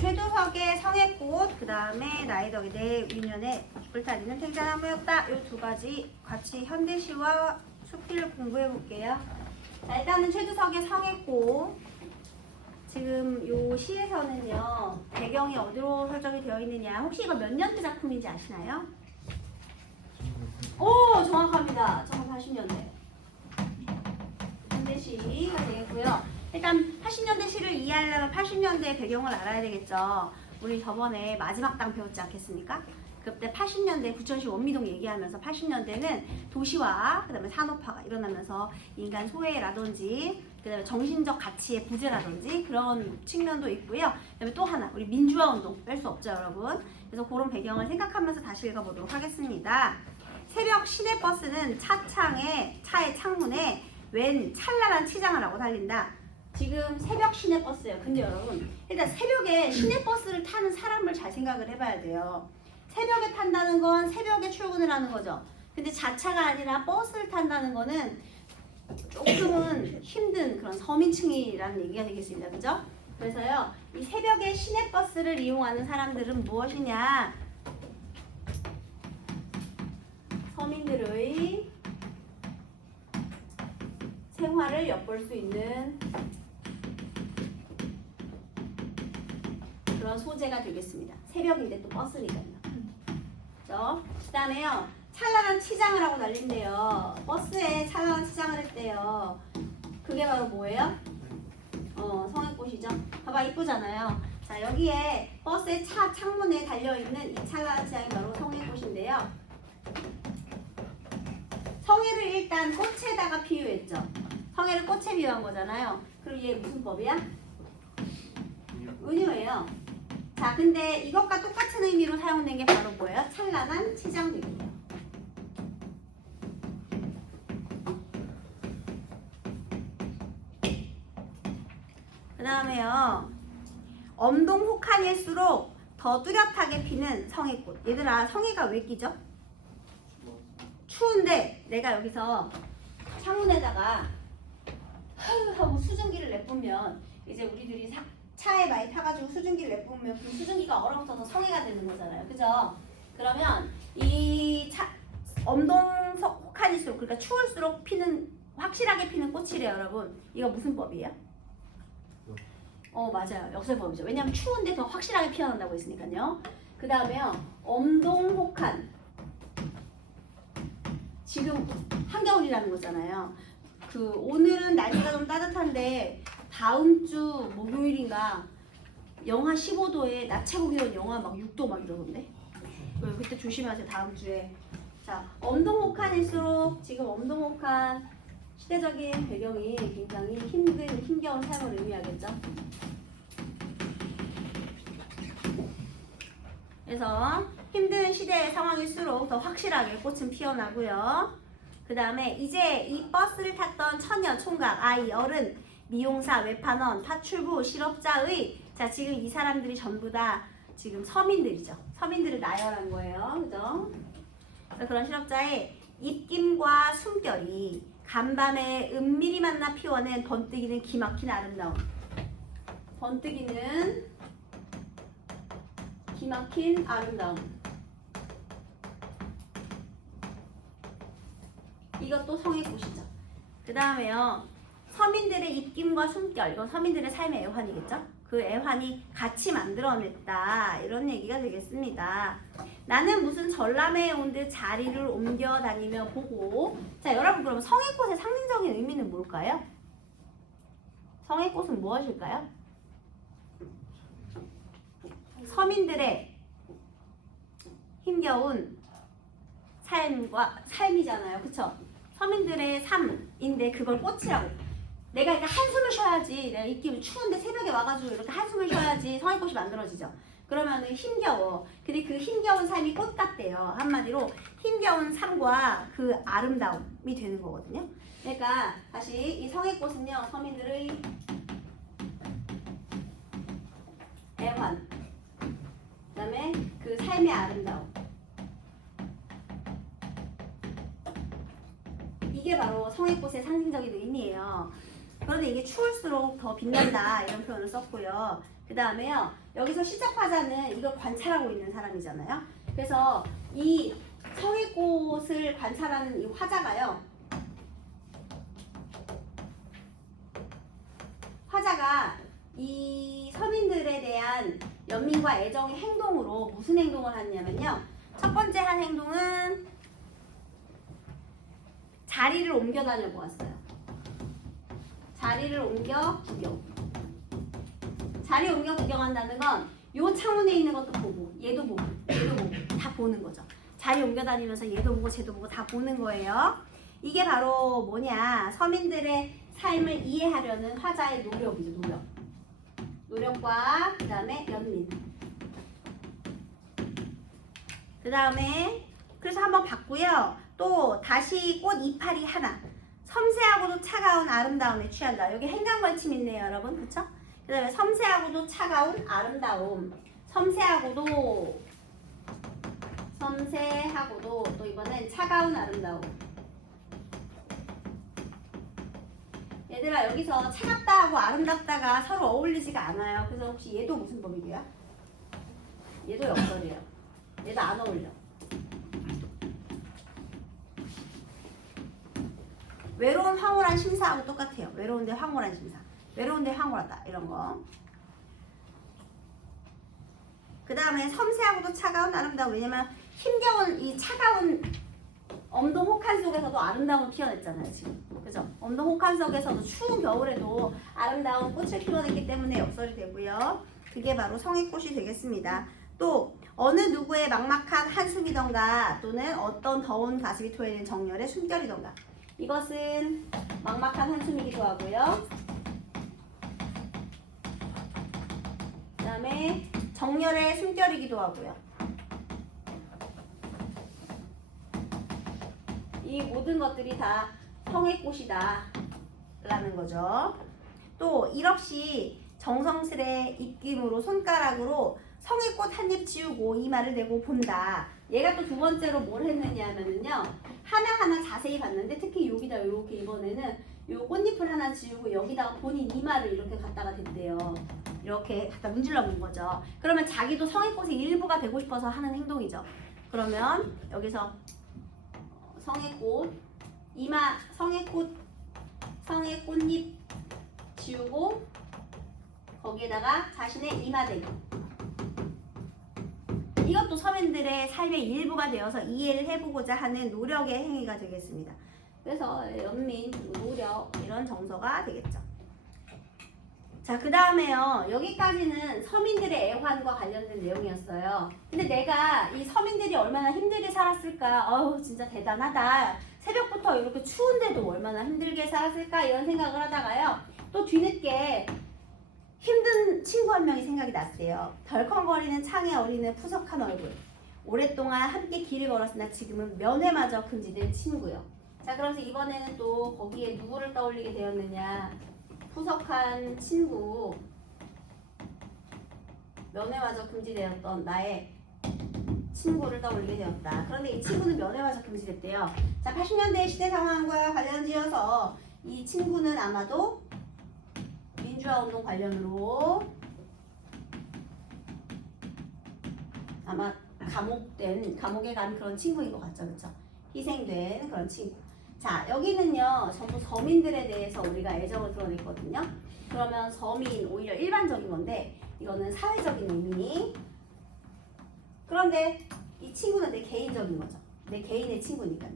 최두석의 성의꽃, 그 다음에 나의 덕에 내 위년에 불타리는 탱자나무였다. 이 두 가지 같이 현대시와 수필을 공부해 볼게요. 자, 일단은 최두석의 성의꽃. 지금 요 시에서는요, 배경이 어디로 설정이 되어 있느냐. 혹시 이거 몇 년대 작품인지 아시나요? 오, 정확합니다. 1980년대. 현대시가 되겠고요. 일단 80년대 시를 이해하려면 80년대 배경을 알아야 되겠죠. 우리 저번에 마지막 당 배웠지 않겠습니까? 그때 80년대 부천시 원미동 얘기하면서 80년대는 도시화, 그 다음에 산업화가 일어나면서 인간 소외라든지 그 다음에 정신적 가치의 부재라든지 그런 측면도 있고요. 그 다음에 또 하나, 우리 민주화 운동 뺄 수 없죠, 여러분. 그래서 그런 배경을 생각하면서 다시 읽어보도록 하겠습니다. 새벽 시내버스는 차의 창문에 웬 찬란한 치장을 하고 달린다. 지금 새벽 시내버스예요. 근데 여러분, 일단 새벽에 시내버스를 타는 사람을 잘 생각을 해봐야 돼요. 새벽에 탄다는 건 새벽에 출근을 하는 거죠. 근데 자차가 아니라 버스를 탄다는 거는 조금은 힘든 그런 서민층이라는 얘기가 되겠습니다. 그죠? 그래서요, 이 새벽에 시내버스를 이용하는 사람들은 무엇이냐? 서민들의 생활을 엿볼 수 있는 그런 소재가 되겠습니다. 새벽인데 또 버스니까요. 그죠? 그 다음에요, 찬란한 치장을 하고 날린대요. 버스에 찬란한 치장을 했대요. 그게 바로 뭐예요? 성의꽃이죠. 봐봐, 이쁘잖아요. 자, 여기에 버스의 차 창문에 달려있는 이 찬란한 치장이 바로 성의꽃인데요. 성의를 일단 꽃에다가 비유했죠. 성의를 꽃에 비유한 거잖아요. 그럼 얘 무슨 법이야? 은유예요. 자, 근데 이것과 똑같은 의미로 사용된 게 바로 뭐예요? 찬란한 치장들이에요. 그 다음에요, 엄동 혹한일수록 더 뚜렷하게 피는 성의꽃. 얘들아, 성의가 왜 끼죠? 추운데 내가 여기서 창문에다가 하고 수증기를 내뿜면 이제 우리들이 차에 많이 타가지고 수증기를 내뿜으면 그 수증기가 얼어붙어서 성의가 되는 거잖아요. 그죠? 그러면 이 엄동 혹한일수록, 그러니까 추울수록 확실하게 피는 꽃이래요, 여러분. 이거 무슨 법이에요? 맞아요. 역설법이죠. 왜냐하면 추운데 더 확실하게 피어난다고 했으니까요. 그 다음에요, 엄동 혹한. 지금 한겨울이라는 거잖아요. 오늘은 날씨가 좀 따뜻한데 다음 주 목요일인가 영하 15도에 낮 최고 기온 영하 막 6도 막 이러던데. 그때 조심하세요, 다음 주에. 자, 엄동혹한일수록 지금 엄동혹한 시대적인 배경이 굉장히 힘겨운 삶을 의미하겠죠. 그래서 힘든 시대의 상황일수록 더 확실하게 꽃은 피어나고요. 그 다음에 이제 이 버스를 탔던 처녀, 총각, 아이, 어른, 미용사, 외판원, 파출부, 실업자의, 자, 지금 이 사람들이 전부 다 지금 서민들이죠. 서민들을 나열한 거예요. 그죠? 그래서 그런 실업자의 입김과 숨결이 간밤에 은밀히 만나 피워낸 번뜩이는 기막힌 아름다움. 번뜩이는 기막힌 아름다움. 이것도 성의꽃이죠. 그 다음에요, 서민들의 입김과 숨결, 이건 서민들의 삶의 애환이겠죠? 그 애환이 같이 만들어냈다, 이런 얘기가 되겠습니다. 나는 무슨 전람회에 온 듯 자리를 옮겨 다니며 보고. 자, 여러분, 그러면 성의꽃의 상징적인 의미는 뭘까요? 성의꽃은 무엇일까요? 서민들의 힘겨운 삶이잖아요. 그쵸? 서민들의 삶인데 그걸 꽃이라고. 내가 이렇게 한숨을 쉬어야지. 내가 입기 추운데 새벽에 와가지고 이렇게 한숨을 쉬어야지 성의꽃이 만들어지죠. 그러면은 힘겨워. 근데 그 힘겨운 삶이 꽃 같대요. 한마디로 힘겨운 삶과 그 아름다움이 되는 거거든요. 그러니까 다시 이 성의꽃은요, 서민들의 애환, 그 다음에 그 삶의 아름다움, 이게 바로 성의꽃의 상징적인 의미예요. 그런데 이게 추울수록 더 빛난다 이런 표현을 썼고요. 그 다음에요. 여기서 시적 화자는 이걸 관찰하고 있는 사람이잖아요. 그래서 이 성의꽃을 관찰하는 이 화자가요. 화자가 이 서민들에 대한 연민과 애정의 행동으로 무슨 행동을 하냐면요. 첫 번째 한 행동은 자리를 옮겨 다녀 보았어요. 자리를 옮겨 구경. 자리 옮겨 구경한다는 건 요 창문에 있는 것도 보고 얘도 보고 얘도 보고 다 보는 거죠. 자리 옮겨 다니면서 얘도 보고 쟤도 보고 다 보는 거예요. 이게 바로 뭐냐? 서민들의 삶을 이해하려는 화자의 노력이죠. 노력. 노력과 그 다음에 연민. 그 다음에 그래서 한번 봤고요. 또 다시 꽃 이파리 하나. 섬세하고도 차가운 아름다움에 취한다. 여기 행간걸침 있네요, 여러분. 그쵸? 그 다음에 섬세하고도 차가운 아름다움. 섬세하고도 또 이번엔 차가운 아름다움. 얘들아 여기서 차갑다 하고 아름답다가 서로 어울리지가 않아요. 그래서 혹시 얘도 무슨 법이고요? 얘도 역설이에요. 얘도 안 어울려. 외로운 황홀한 심사하고 똑같아요. 외로운데 황홀한 심사. 외로운데 황홀하다 이런 거. 그 다음에 섬세하고도 차가운 아름다움. 왜냐면 힘겨운 이 차가운 엄동 혹한 속에서도 아름다움을 피워냈잖아요 지금. 그죠? 엄동 혹한 속에서도 추운 겨울에도 아름다운 꽃을 피워냈기 때문에 역설이 되고요. 그게 바로 성의꽃이 되겠습니다. 또 어느 누구의 막막한 한숨이던가 또는 어떤 더운 가슴이 토해낸 정열의 숨결이던가. 이것은 막막한 한숨이기도 하고요. 그 다음에 정열의 숨결이기도 하고요. 이 모든 것들이 다 성의 꽃이다 라는 거죠. 또 일없이 정성스레 입김으로 손가락으로 성의 꽃 한 입 지우고 이마를 대고 본다. 얘가 또 두 번째로 뭘 했느냐 하면은요. 하나하나 자세히 봤는데 특히 여기다 이렇게 이번에는 요 꽃잎을 하나 지우고 여기다가 본인 이마를 이렇게 갖다가 댔대요. 이렇게 갖다 문질러 본 거죠. 그러면 자기도 성의 꽃의 일부가 되고 싶어서 하는 행동이죠. 그러면 여기서 성의 꽃, 이마, 성의 꽃잎 지우고 거기에다가 자신의 이마 대기. 이것도 서민들의 삶의 일부가 되어서 이해를 해보고자 하는 노력의 행위가 되겠습니다. 그래서 연민, 노력 이런 정서가 되겠죠. 자, 그 다음에요. 여기까지는 서민들의 애환과 관련된 내용이었어요. 근데 내가 이 서민들이 얼마나 힘들게 살았을까. 어우 진짜 대단하다. 새벽부터 이렇게 추운데도 얼마나 힘들게 살았을까 이런 생각을 하다가요. 또 뒤늦게 힘든 친구 한 명이 생각이 났대요. 덜컹거리는 창에 어리는 푸석한 얼굴. 오랫동안 함께 길을 걸었으나 지금은 면회마저 금지된 친구요. 자, 그러면서 이번에는 또 거기에 누구를 떠올리게 되었느냐. 푸석한 친구, 면회마저 금지되었던 나의 친구를 떠올리게 되었다. 그런데 이 친구는 면회마저 금지됐대요. 자, 80년대 시대 상황과 관련지어서 이 친구는 아마도 민주화운동 관련으로 아마 감옥에 간 그런 친구인 것 같죠, 그렇죠? 희생된 그런 친구. 자, 여기는요 전부 서민들에 대해서 우리가 애정을 드러냈거든요. 그러면 서민 오히려 일반적인 건데 이거는 사회적인 의미. 그런데 이 친구는 내 개인적인 거죠. 내 개인의 친구니까요.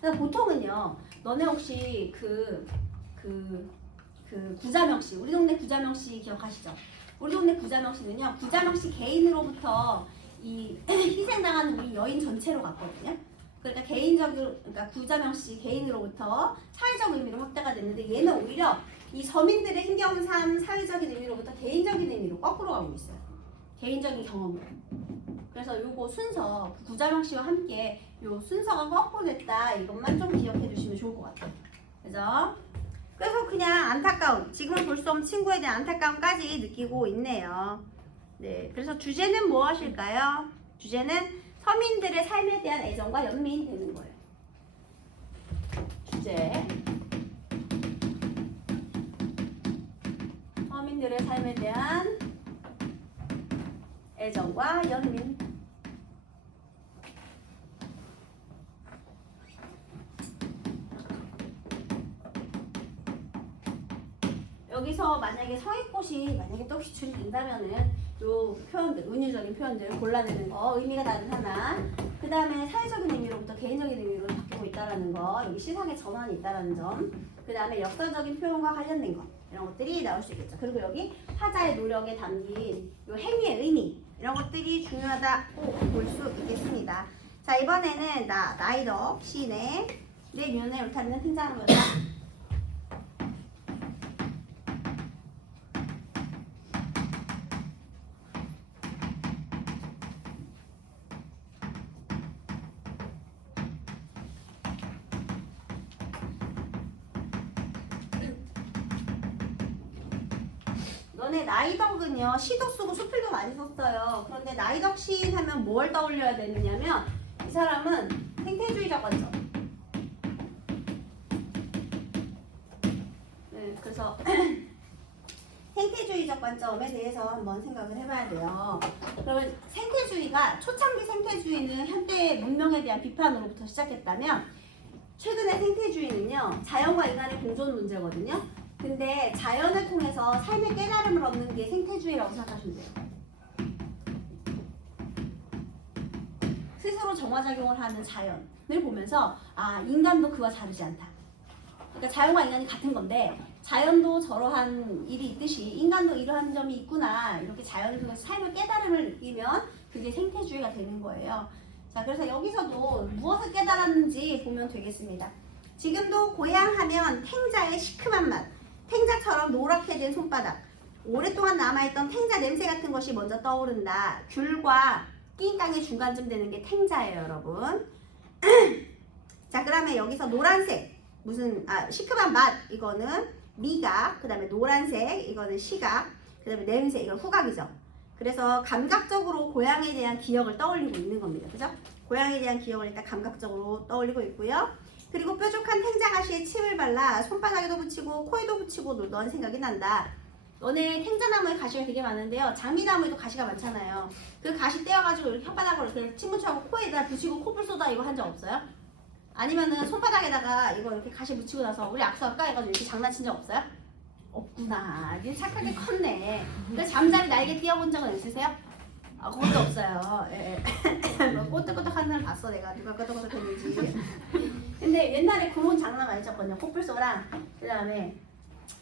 그러니까 보통은요, 너네 혹시 그 구자명 씨, 우리 동네 구자명 씨 기억하시죠? 우리 동네 구자명 씨는요, 구자명 씨 개인으로부터 이 희생당한 우리 여인 전체로 갔거든요. 그러니까 그러니까 구자명 씨 개인으로부터 사회적 의미로 확대가 됐는데 얘는 오히려 이 서민들의 힘겨운 삶, 사회적인 의미로부터 개인적인 의미로 거꾸로 가고 있어요. 개인적인 경험으로. 그래서 요거 순서, 구자명 씨와 함께 요 순서가 거꾸로 됐다. 이것만 좀 기억해 주시면 좋을 것 같아요. 그죠? 그래서 그냥 안타까움, 지금은 볼 수 없는 친구에 대한 안타까움까지 느끼고 있네요. 네, 그래서 주제는 무엇일까요? 주제는 서민들의 삶에 대한 애정과 연민이 되는 거예요. 주제. 서민들의 삶에 대한 애정과 연민. 여기서 만약에 성의꽃이 만약에 또 기출이 된다면은 요 표현들, 은유적인 표현들을 골라내는 거, 의미가 다른 하나. 그 다음에 사회적인 의미로부터 개인적인 의미로 바뀌고 있다라는 거, 여기 시상의 전환이 있다라는 점. 그 다음에 역사적인 표현과 관련된 거, 이런 것들이 나올 수 있겠죠. 그리고 여기 화자의 노력에 담긴 요 행위의 의미, 이런 것들이 중요하다고 볼 수 있겠습니다. 자, 이번에는 나이덕 시인의 내 면에 옳다는 등장한 거다. 너네 나이덕은요 시도 쓰고 수필도 많이 썼어요. 그런데 나이덕 시인 하면 뭘 떠올려야 되느냐면 이 사람은 생태주의적 관점. 네, 그래서 생태주의적 관점에 대해서 한번 생각을 해봐야 돼요. 그러면 생태주의가 초창기 생태주의는 현대 문명에 대한 비판으로부터 시작했다면 최근의 생태주의는요 자연과 인간의 공존 문제거든요. 근데 자연을 통해서 삶의 깨달음을 얻는 게 생태주의라고 생각하시면 돼요. 스스로 정화작용을 하는 자연을 보면서 아 인간도 그와 다르지 않다. 그러니까 자연과 인간이 같은 건데 자연도 저러한 일이 있듯이 인간도 이러한 점이 있구나. 이렇게 자연을 통해서 삶의 깨달음을 느끼면 그게 생태주의가 되는 거예요. 자, 그래서 여기서도 무엇을 깨달았는지 보면 되겠습니다. 지금도 고향하면 탱자의 시큼한 맛, 탱자처럼 노랗게 된 손바닥, 오랫동안 남아있던 탱자 냄새 같은 것이 먼저 떠오른다. 귤과 낑깡의 중간쯤 되는 게 탱자예요, 여러분. 자, 그러면 여기서 노란색, 시큼한 맛, 이거는 미각, 그 다음에 노란색, 이거는 시각, 그 다음에 냄새, 이건 후각이죠. 그래서 감각적으로 고향에 대한 기억을 떠올리고 있는 겁니다. 그죠? 고향에 대한 기억을 일단 감각적으로 떠올리고 있고요. 그리고 뾰족한 탱자가시에 침을 발라 손바닥에도 붙이고 코에도 붙이고 놀던 생각이 난다. 너네 탱자나무에 가시가 되게 많은데요. 장미나무에도 가시가 많잖아요. 그 가시 떼어가지고 이렇게 혓바닥으로 이렇게 침 묻혀갖고 코에다 붙이고 코뿔 쏟아 이거 한 적 없어요? 아니면은 손바닥에다가 이거 이렇게 가시 묻히고 나서 우리 악수할까 해가지고 이렇게 장난친 적 없어요? 없구나. 니 착하게 컸네. 그래서 잠자리 날개 띄워본 적은 있으세요? 아, 그것도 없어요. 예. 뭐 꼬득꼬득한 사람 봤어 내가 누가 꼬득꼬득 했는지. 근데 옛날에 그런 장난 많이 쳤거든요. 코뿔소랑 그 다음에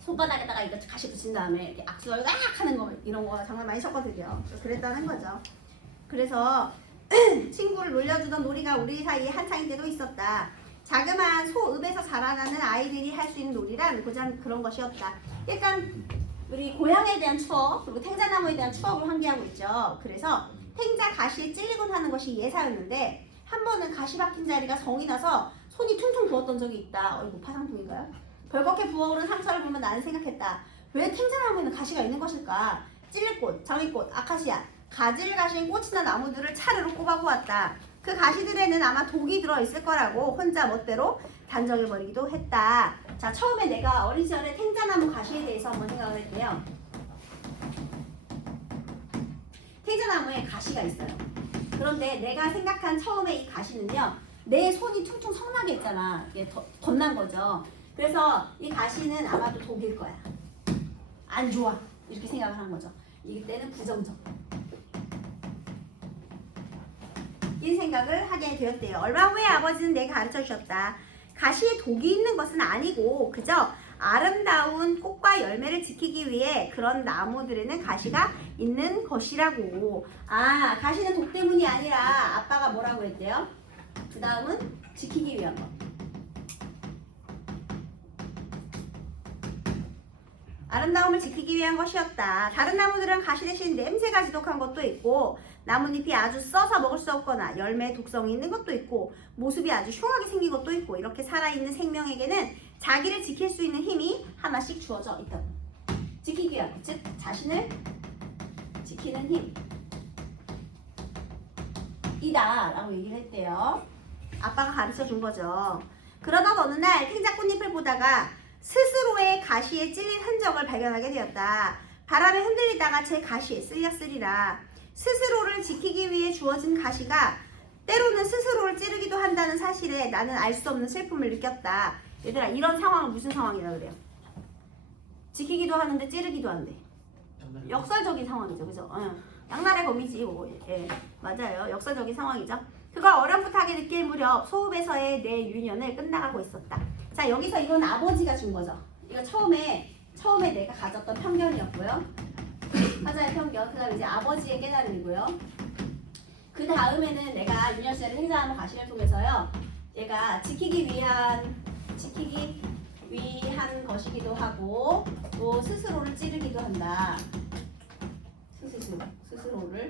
손바닥에다가 이거 가시 붙인 다음에 이렇게 악수를 악 하는 거 이런 거 장난 많이 쳤거든요. 그랬다는 거죠. 그래서 친구를 놀려주던 놀이가 우리 사이에 한창일 때도 있었다. 자그마한 소읍에서 자라나는 아이들이 할 수 있는 놀이란 고장 그런 것이었다. 약간 우리 고향에 대한 추억 그리고 탱자나무에 대한 추억을 환기하고 있죠. 그래서 탱자 가시에 찔리곤 하는 것이 예사였는데 한 번은 가시 박힌 자리가 성이 나서 손이 퉁퉁 부었던 적이 있다. 이거 파상풍인가요? 벌겋게 부어오른 상처를 보면 나는 생각했다. 왜 탱자나무에는 가시가 있는 것일까? 찔릴꽃, 장미꽃, 아카시아, 가지를 가신 꽃이나 나무들을 차례로 꼽아보았다. 그 가시들에는 아마 독이 들어있을 거라고 혼자 멋대로 단정해버리기도 했다. 자, 처음에 내가 어린 시절에 탱자나무 가시에 대해서 한번 생각을 했대요. 탱자나무에 가시가 있어요. 그런데 내가 생각한 처음에 이 가시는요. 내 손이 퉁퉁 성나게 했잖아. 이게 덧난 거죠. 그래서 이 가시는 아마도 독일 거야. 안 좋아. 이렇게 생각을 한 거죠. 이때는 부정적. 이 생각을 하게 되었대요. 얼마 후에 아버지는 내게 가르쳐 주셨다. 가시에 독이 있는 것은 아니고 그저 아름다운 꽃과 열매를 지키기 위해 그런 나무들에는 가시가 있는 것이라고. 아, 가시는 독 때문이 아니라 아빠가 뭐라고 했대요? 그 다음은 지키기 위한 것. 아름다움을 지키기 위한 것이었다. 다른 나무들은 가시 대신 냄새가 지독한 것도 있고 나뭇잎이 아주 써서 먹을 수 없거나 열매에 독성이 있는 것도 있고 모습이 아주 흉하게 생긴 것도 있고 이렇게 살아있는 생명에게는 자기를 지킬 수 있는 힘이 하나씩 주어져 있다. 지키기 위한 것, 즉 자신을 지키는 힘 이다 라고 얘기를 했대요. 아빠가 가르쳐 준 거죠. 그러던 어느 날 탱자 꽃잎을 보다가 스스로의 가시에 찔린 흔적을 발견하게 되었다. 바람에 흔들리다가 제 가시에 쓸렸으리라. 스스로를 지키기 위해 주어진 가시가 때로는 스스로를 찌르기도 한다는 사실에 나는 알 수 없는 슬픔을 느꼈다. 얘들아, 이런 상황은 무슨 상황이라 그래요? 지키기도 하는데 찌르기도 한대. 역설적인 상황이죠, 그죠? 양날의 검이지 뭐. 예, 맞아요. 역설적인 상황이죠. 그걸 어렴풋하게 느낄 무렵 소읍에서의 내 유년을 끝나가고 있었다. 자, 여기서 이건 아버지가 준 거죠. 이거 처음에 내가 가졌던 편견이었고요. 화자의 편견. 그 다음에 이제 아버지의 깨달음이고요. 그 다음에는 내가 유년 시절을 행사하는 가시를 통해서요. 얘가 지키기 위한 것이기도 하고 또 스스로를 찌르기도 한다. 스스로를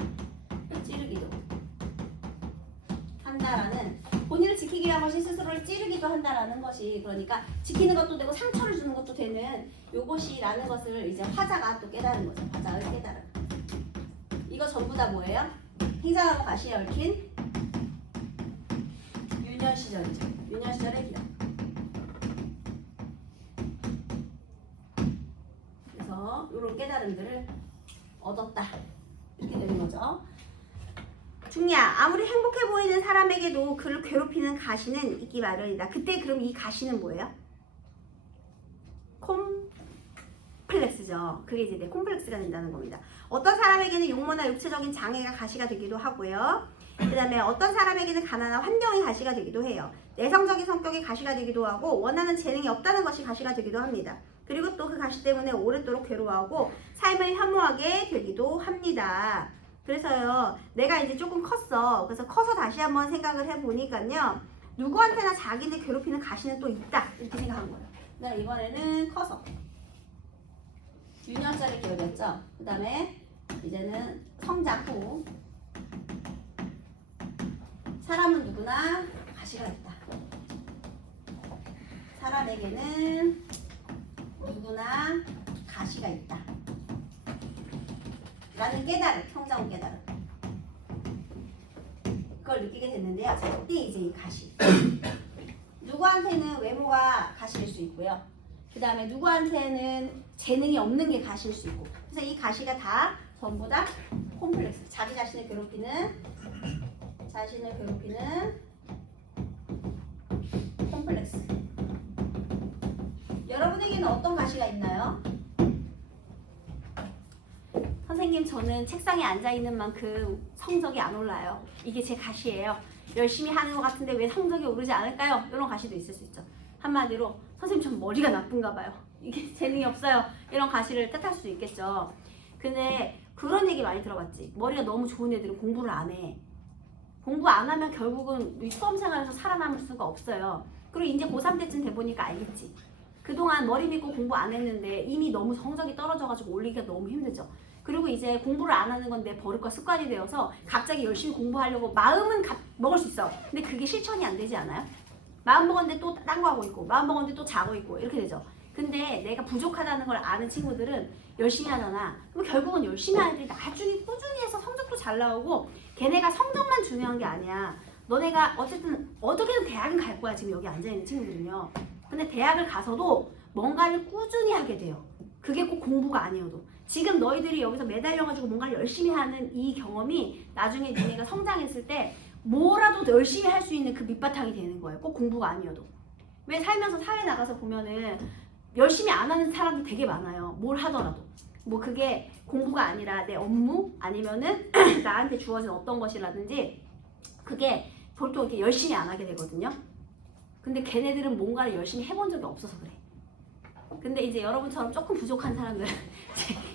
찌르기도 한다라는, 본인을 지키기 위한 것이 스스로를 찌르기도 한다라는 것이, 그러니까 지키는 것도 되고 상처를 주는 것도 되는 요것이라는 것을 이제 화자가 또 깨달은 거죠. 화자의 깨달음. 이거 전부 다 뭐예요? 행사하고 가시에 얽힌 유년 시절이죠. 유년 시절의 기억. 그래서 이런 깨달음들을 얻었다. 이렇게 되는 거죠. 중야, 아무리 행복해 보이는 사람에게도 그를 괴롭히는 가시는 있기 마련이다. 그때 그럼 이 가시는 뭐예요? 콤플렉스죠. 그게 이제 내 콤플렉스가 된다는 겁니다. 어떤 사람에게는 용모나 육체적인 장애가 가시가 되기도 하고요. 그 다음에 어떤 사람에게는 가난한 환경이 가시가 되기도 해요. 내성적인 성격이 가시가 되기도 하고 원하는 재능이 없다는 것이 가시가 되기도 합니다. 그리고 또 그 가시 때문에 오랫도록 괴로워하고 삶을 혐오하게 되기도 합니다. 그래서요, 내가 이제 조금 컸어. 그래서 커서 다시 한번 생각을 해보니까요, 누구한테나 자기를 괴롭히는 가시는 또 있다. 이렇게 생각한 거예요. 그다음에 이번에는 커서 유년절의 기억이었죠. 그 다음에 이제는 성장 후 사람은 누구나 가시가 있다. 사람에게는 누구나 가시가 있다. 라는 깨달음, 성장 후 깨달음. 그걸 느끼게 됐는데요. 자, 이때 이제 이 가시. 누구한테는 외모가 가시일 수 있고요. 그 다음에 누구한테는 재능이 없는 게 가시일 수 있고. 그래서 이 가시가 다 전부 다 콤플렉스. 자기 자신을 괴롭히는 콤플렉스. 여러분에게는 어떤 가시가 있나요? 선생님, 저는 책상에 앉아있는 만큼 성적이 안 올라요. 이게 제 가시예요. 열심히 하는 것 같은데 왜 성적이 오르지 않을까요? 이런 가시도 있을 수 있죠. 한마디로 선생님, 전 머리가 나쁜가 봐요. 이게 재능이 없어요. 이런 가시를 뜻할 수 있겠죠. 근데 그런 얘기 많이 들어봤지. 머리가 너무 좋은 애들은 공부를 안 해. 공부 안 하면 결국은 수험생활에서 살아남을 수가 없어요. 그리고 이제 고3 때쯤 돼보니까 알겠지. 그동안 머리 믿고 공부 안 했는데 이미 너무 성적이 떨어져가지고 올리기가 너무 힘들죠. 그리고 이제 공부를 안 하는 건 내 버릇과 습관이 되어서 갑자기 열심히 공부하려고 마음은 먹을 수 있어. 근데 그게 실천이 안 되지 않아요? 마음 먹었는데 또 딴 거 하고 있고, 마음 먹었는데 또 자고 있고, 이렇게 되죠. 근데 내가 부족하다는 걸 아는 친구들은 열심히 하잖아. 그럼 결국은 열심히 하는 애들이 나중에 꾸준히 해서 성적도 잘 나오고, 걔네가 성적만 중요한 게 아니야. 너네가 어쨌든 어떻게든 대학은 갈 거야. 지금 여기 앉아있는 친구들은요. 근데 대학을 가서도 뭔가를 꾸준히 하게 돼요. 그게 꼭 공부가 아니어도. 지금 너희들이 여기서 매달려가지고 뭔가를 열심히 하는 이 경험이 나중에 너네가 성장했을 때 뭐라도 열심히 할 수 있는 그 밑바탕이 되는 거예요. 꼭 공부가 아니어도. 왜 살면서 사회 나가서 보면은 열심히 안 하는 사람들 되게 많아요. 뭘 하더라도. 뭐 그게 공부가 아니라 내 업무 아니면은 나한테 주어진 어떤 것이라든지 그게 보통 이렇게 열심히 안 하게 되거든요. 근데 걔네들은 뭔가를 열심히 해본 적이 없어서 그래. 근데 이제 여러분처럼 조금 부족한 사람들은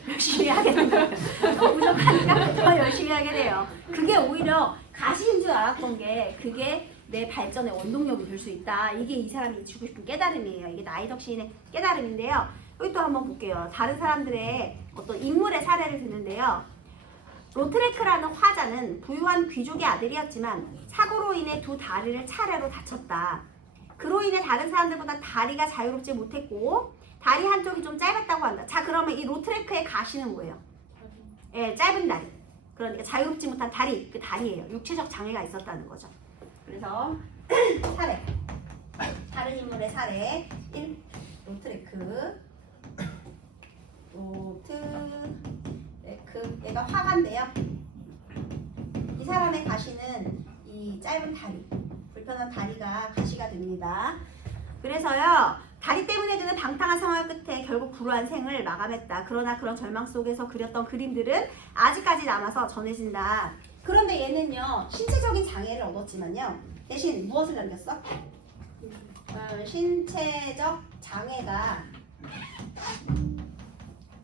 열심히 하게 되는 거예요. 더 부족하니까 더 열심히 하게 돼요. 그게 오히려 가시인 줄 알았던 게 그게 내 발전의 원동력이 될 수 있다. 이게 이 사람이 주고 싶은 깨달음이에요. 이게 나이덕 시인의 깨달음인데요. 여기 또 한번 볼게요. 다른 사람들의 어떤 인물의 사례를 드는데요. 로트레크라는 화자는 부유한 귀족의 아들이었지만 사고로 인해 두 다리를 차례로 다쳤다. 그로 인해 다른 사람들보다 다리가 자유롭지 못했고 다리 한쪽이 좀 짧았다고 한다. 자, 그러면 이 로트레크의 가시는 뭐예요? 예, 짧은 다리. 그러니까 자유롭지 못한 다리, 그 다리예요. 육체적 장애가 있었다는 거죠. 그래서 사례. 다른 인물의 사례 1. 로트레크. 얘가 화가인데요. 이 사람의 가시는 이 짧은 다리, 불편한 다리가 가시가 됩니다. 그래서요, 다리 때문에 드는 방탕한 생활 끝에 결국 불우한 생을 마감했다. 그러나 그런 절망 속에서 그렸던 그림들은 아직까지 남아서 전해진다. 그런데 얘는요, 신체적인 장애를 얻었지만요, 대신 무엇을 남겼어? 신체적 장애가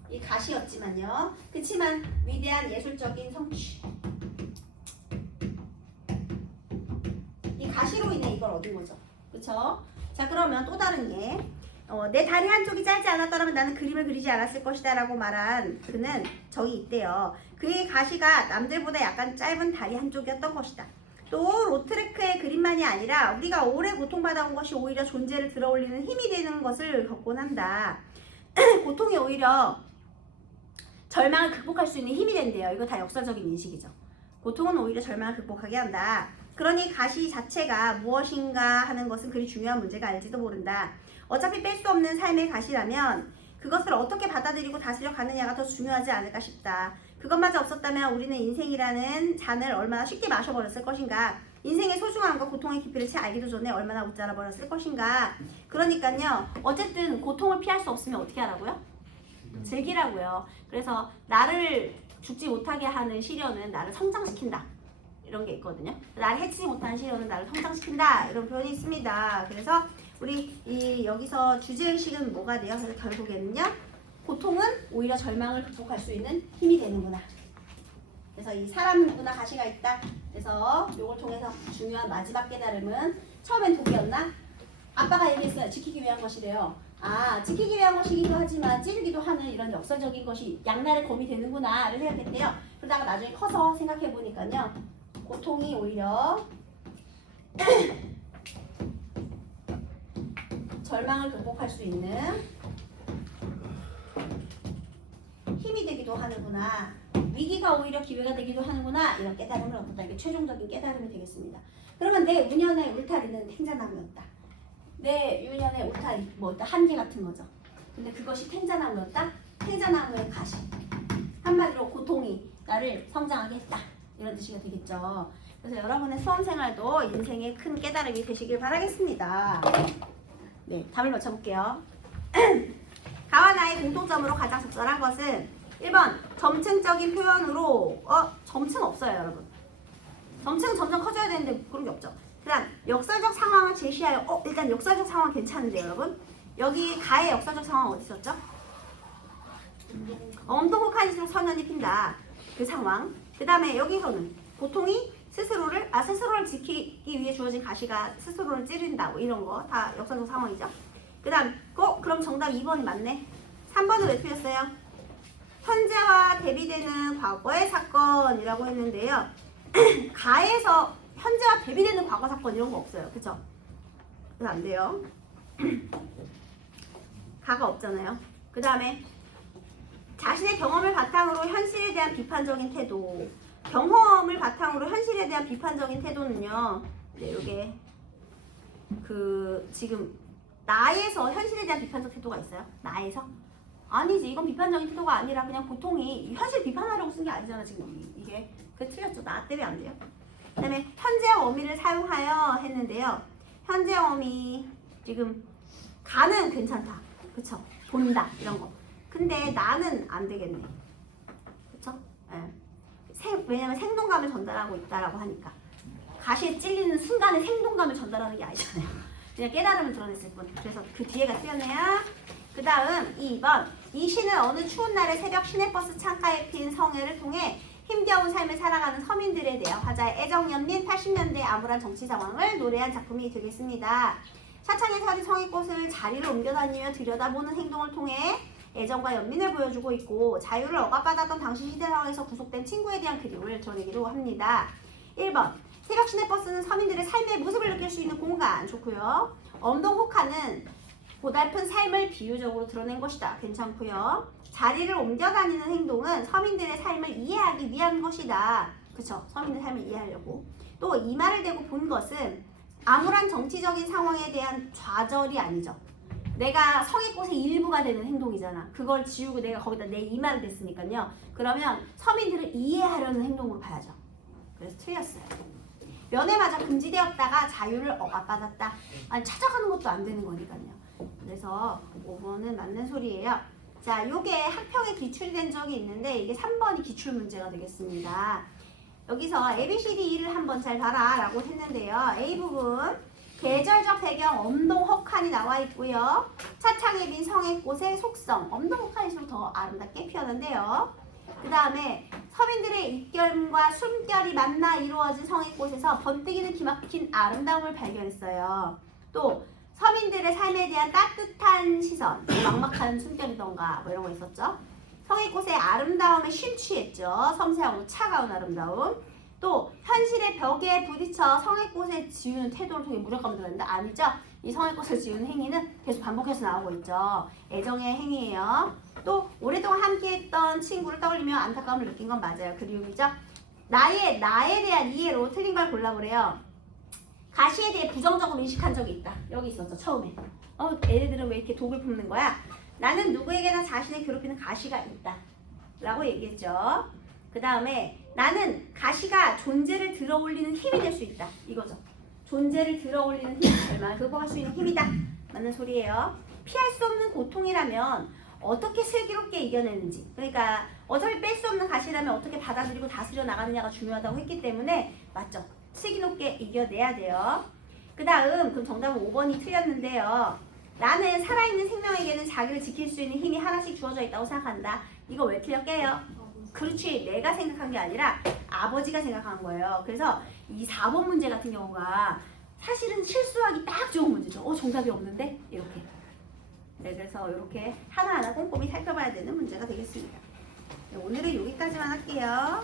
이 가시였지만요. 그치만 위대한 예술적인 성취. 이 가시로 인해 이걸 얻은 거죠. 그쵸? 자, 그러면 또 다른 예. 내 다리 한쪽이 짧지 않았더라면 나는 그림을 그리지 않았을 것이다 라고 말한 그는 저기 있대요. 그의 가시가 남들보다 약간 짧은 다리 한쪽이었던 것이다. 또 로트레크의 그림만이 아니라 우리가 오래 고통받아온 것이 오히려 존재를 들어올리는 힘이 되는 것을 겪곤 한다. 고통이 오히려 절망을 극복할 수 있는 힘이 된대요. 이거 다 역사적인 인식이죠. 고통은 오히려 절망을 극복하게 한다. 그러니 가시 자체가 무엇인가 하는 것은 그리 중요한 문제가 아닐지도 모른다. 어차피 뺄 수 없는 삶의 가시라면 그것을 어떻게 받아들이고 다스려 가느냐가 더 중요하지 않을까 싶다. 그것마저 없었다면 우리는 인생이라는 잔을 얼마나 쉽게 마셔버렸을 것인가. 인생의 소중함과 고통의 깊이를 채 알기도 전에 얼마나 웃자라 버렸을 것인가. 그러니까요, 어쨌든 고통을 피할 수 없으면 어떻게 하라고요? 즐기라고요. 그래서 나를 죽지 못하게 하는 시련은 나를 성장시킨다. 이런 게 있거든요. 나를 해치지 못하는 시련은 나를 성장시킨다. 이런 표현이 있습니다. 그래서 우리 여기서 주제의식은 뭐가 돼요? 그래서 결국에는요, 고통은 오히려 절망을 극복할 수 있는 힘이 되는구나. 그래서 이 사람 누구나 가시가 있다. 그래서 이걸 통해서 중요한 마지막 깨달음은 처음엔 독이었나? 아빠가 얘기했어요. 지키기 위한 것이래요. 아, 지키기 위한 것이기도 하지만 찌르기도 하는 이런 역설적인 것이 양날의 검이 되는구나를 생각했대요. 그러다가 나중에 커서 생각해보니까요, 고통이 오히려 절망을 극복할 수 있는 힘이 되기도 하는구나. 위기가 오히려 기회가 되기도 하는구나. 이런 깨달음을 얻었다. 이게 최종적인 깨달음이 되겠습니다. 그러면 내 운연의 울타리는 텐자나무였다. 내 운연의 울타리, 한계 같은 거죠. 근데 그것이 텐자나무였다? 텐자나무의 가시. 한마디로 고통이 나를 성장하게 했다. 이런 뜻이 되겠죠. 그래서 여러분의 수험생활도 인생의 큰 깨달음이 되시길 바라겠습니다. 네, 답을 맞춰볼게요. 가와 나의 공통점으로 가장 적절한 것은 1번 점층적인 표현으로 점층 없어요 여러분. 점층은 점점 커져야 되는데 그런 게 없죠. 그 다음 역설적 상황을 제시하여 일단 역설적 상황 괜찮은데 여러분, 여기 가의 역설적 상황 어디 있었죠? 엄동혹한 선연이 핀다. 그 상황. 그 다음에 여기서는 고통이 스스로를 지키기 위해 주어진 가시가 스스로를 찌른다. 뭐 이런 거 다 역설적 상황이죠. 그 다음 그럼 정답 2번이 맞네. 3번은 왜 틀렸어요? 현재와 대비되는 과거의 사건이라고 했는데요. 가에서 현재와 대비되는 과거 사건 이런 거 없어요. 그쵸? 그래서 안 돼요. 가가 없잖아요. 그 다음에 자신의 경험을 바탕으로 현실에 대한 비판적인 태도. 경험을 바탕으로 현실에 대한 비판적인 태도는요. 네, 이게 지금 나에서 현실에 대한 비판적 태도가 있어요? 나에서? 아니지. 이건 비판적인 태도가 아니라 그냥 고통이 현실 비판하려고 쓴 게 아니잖아. 지금 이게. 그게 틀렸죠. 나 때문에 안 돼요. 그 다음에 현재 어미를 사용하여 했는데요. 현재 어미 지금 가는 괜찮다. 그쵸? 본다. 이런 거. 근데 나는 안 되겠네. 그쵸? 네. 왜냐면 생동감을 전달하고 있다라고 하니까. 가시에 찔리는 순간에 생동감을 전달하는 게 아니잖아요. 그냥 깨달음을 드러냈을 뿐. 그래서 그 뒤에가 틀렸네요. 그 다음 2번. 이 시는 어느 추운 날의 새벽 시내버스 창가에 핀 성회를 통해 힘겨운 삶을 살아가는 서민들에 대한 화자의 애정 연민 80년대의 암울한 정치 상황을 노래한 작품이 되겠습니다. 차창에 서린 성의꽃을 자리를 옮겨다니며 들여다보는 행동을 통해 애정과 연민을 보여주고 있고 자유를 억압받았던 당시 시대 상황에서 구속된 친구에 대한 그리움을 드러내기도 합니다. 1번. 새벽 시내버스는 서민들의 삶의 모습을 느낄 수 있는 공간. 좋고요. 엄동혹하는 고달픈 삶을 비유적으로 드러낸 것이다. 괜찮고요. 자리를 옮겨 다니는 행동은 서민들의 삶을 이해하기 위한 것이다. 그쵸? 서민의 삶을 이해하려고. 또 이마를 대고 본 것은 암울한 정치적인 상황에 대한 좌절이 아니죠. 내가 성의꽃의 일부가 되는 행동이잖아. 그걸 지우고 내가 거기다 내 이마를 댔으니까요. 그러면 서민들을 이해하려는 행동으로 봐야죠. 그래서 틀렸어요. 면회 마저 금지되었다가 자유를 억압받았다. 아니 찾아가는 것도 안 되는 거니까요. 그래서 5번은 맞는 소리예요. 자, 요게 학평에 기출이 된 적이 있는데 이게 3번이 기출 문제가 되겠습니다. 여기서 ABCDE를 한번 잘 봐라 라고 했는데요. A부분 계절적 배경 엄동헉한이 나와 있고요. 차창에 빈 성의꽃의 속성 엄동헉한일수록 더 아름답게 피었는데요. 그 다음에 서민들의 입결과 숨결이 만나 이루어진 성의꽃에서 번뜩이는 기막힌 아름다움을 발견했어요. 또 서민들의 삶에 대한 따뜻한 시선, 막막한 숨결이던가 뭐 이런 거 있었죠. 성의꽃의 아름다움에 심취했죠. 섬세하고 차가운 아름다움. 또 현실의 벽에 부딪혀 성의꽃을 지우는 태도를 통해 무력감을 드러낸다. 아니죠. 이 성의꽃을 지우는 행위는 계속 반복해서 나오고 있죠. 애정의 행위예요. 또 오랫동안 함께했던 친구를 떠올리며 안타까움을 느낀 건 맞아요. 그리움이죠. 나에 대한 이해로 틀린 걸 골라보래요. 가시에 대해 부정적으로 인식한 적이 있다. 여기 있었죠. 처음에. 얘네들은 왜 이렇게 독을 품는 거야? 나는 누구에게나 자신을 괴롭히는 가시가 있다. 라고 얘기했죠. 그 다음에 나는 가시가 존재를 들어올리는 힘이 될 수 있다. 이거죠. 존재를 들어올리는 힘, 얼마나 극복할 수 있는 힘이다. 맞는 소리예요. 피할 수 없는 고통이라면 어떻게 슬기롭게 이겨내는지, 그러니까 어차피 뺄 수 없는 가시라면 어떻게 받아들이고 다스려 나가느냐가 중요하다고 했기 때문에 맞죠. 슬기롭게 이겨내야 돼요. 그 다음 그럼 정답은 5번이 틀렸는데요. 나는 살아있는 생명에게는 자기를 지킬 수 있는 힘이 하나씩 주어져 있다고 생각한다. 이거 왜 틀렸게요? 그렇지, 내가 생각한 게 아니라 아버지가 생각한 거예요. 그래서 이 4번 문제 같은 경우가 사실은 실수하기 딱 좋은 문제죠. 정답이 없는데? 이렇게. 네, 그래서 이렇게 하나하나 꼼꼼히 살펴봐야 되는 문제가 되겠습니다. 네, 오늘은 여기까지만 할게요.